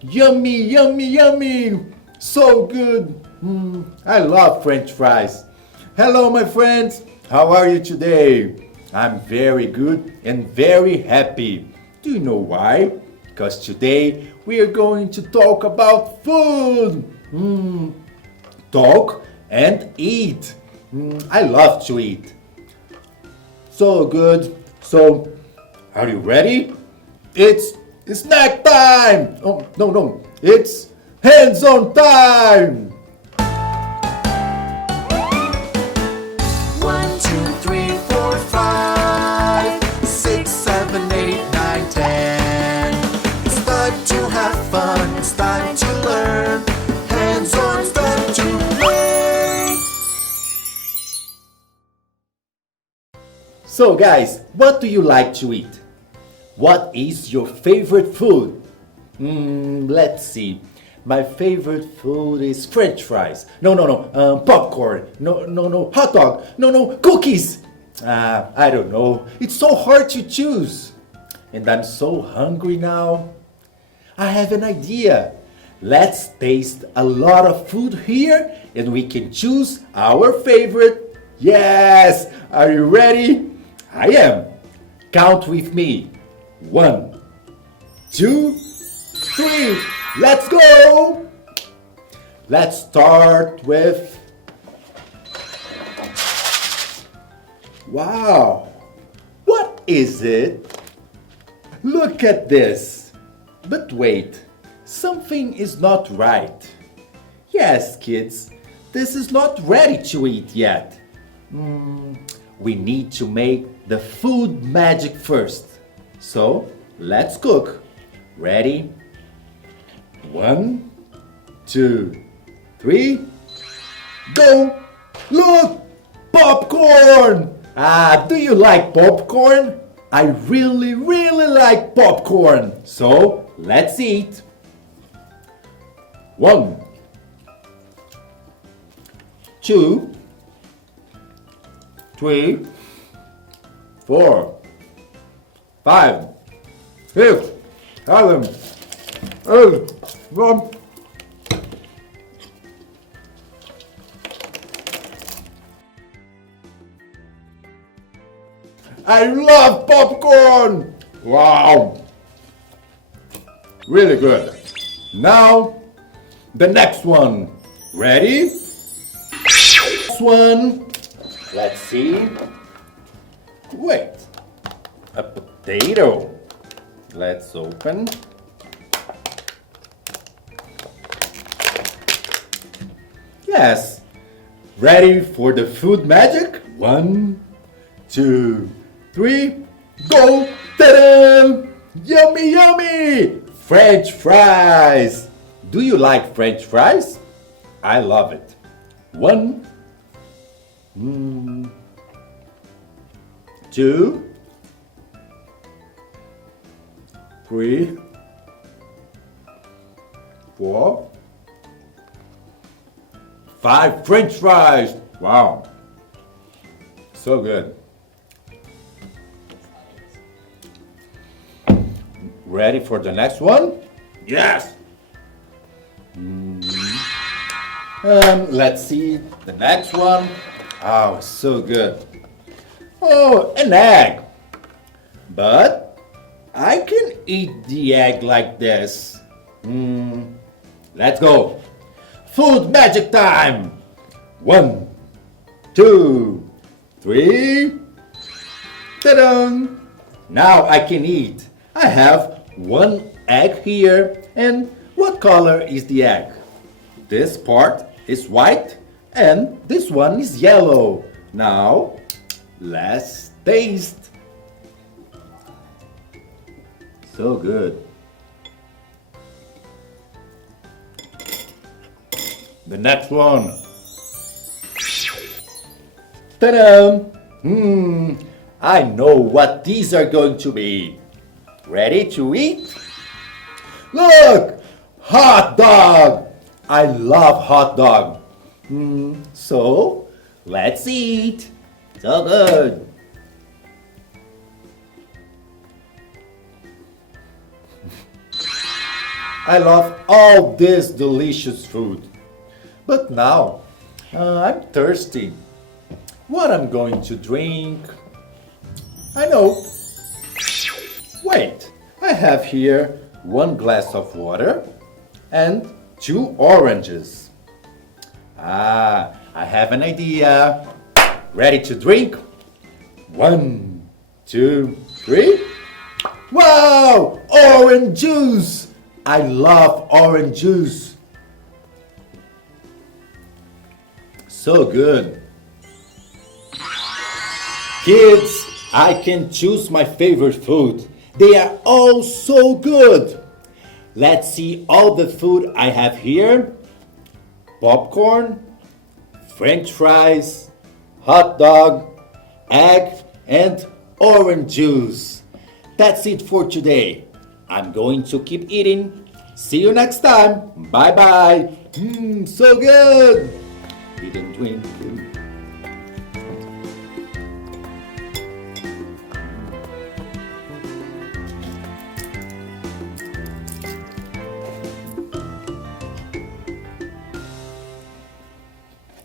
Yummy, yummy, yummy. So good. I love French fries. Hello, my friends. How are you today? I'm very good and very happy. Do you know why? Because today we are going to talk about food. Talk and eat. I love to eat. So good. So, are you ready? It's snack time. Oh, no. It's hands-on time. 1, 2, 3, 4, 5, 6, 7, 8, 9, 10. It's time to have fun. It's time to learn. Hands-on, it's time to play. So guys, what do you like to eat? What is your favorite food? Let's see. My favorite food is French fries. No. Popcorn. No. Hot dog. No. Cookies. I don't know. It's so hard to choose. And I'm so hungry now. I have an idea. Let's taste a lot of food here and we can choose our favorite. Yes! Are you ready? I am. Count with me. 1, 2, 3. Let's go! Let's start with... Wow! What is it? Look at this. But wait, something is not right. Yes, kids, this is not ready to eat yet. We need to make the food magic first. So, let's cook. Ready? 1, 2, 3, go! Look! Popcorn! Do you like popcorn? I really like popcorn. So, let's eat. 1, 2, 3, 4, 5, 6, 7, 8, 9. I love popcorn! Wow! Really good. Now, the next one. Ready? Next one. Let's see. Wait. A potato. Let's open. Yes. Ready for the food magic? 1, 2, 3, go! Ta-da! Yummy, yummy! French fries! Do you like French fries? I love it. 1, 2, 3, 4, 5 French fries. Wow. So good. Ready for the next one? Yes. Let's see the next one. Oh, so good. Oh, an egg. But I can eat the egg like this. Let's go. Food magic time. 1, 2, 3. Ta-da! Now I can eat. I have 1 egg here. And what color is the egg? This part is white and this one is yellow. Now, let's taste. So good. The next one. Ta-da! I know what these are going to be. Ready to eat? Look! Hot dog! I love hot dog. So, let's eat. So good. I love all this delicious food. But now, I'm thirsty. What I'm going to drink? I know. Wait, I have here 1 glass of water and 2 oranges. I have an idea. Ready to drink? 1, 2, 3. Wow! Orange juice! I love orange juice. So good. Kids, I can choose my favorite food. They are all so good. Let's see all the food I have here. Popcorn, French fries, hot dog, egg, and orange juice. That's it for today. I'm going to keep eating. See you next time. Bye bye. So good. Eat and drink.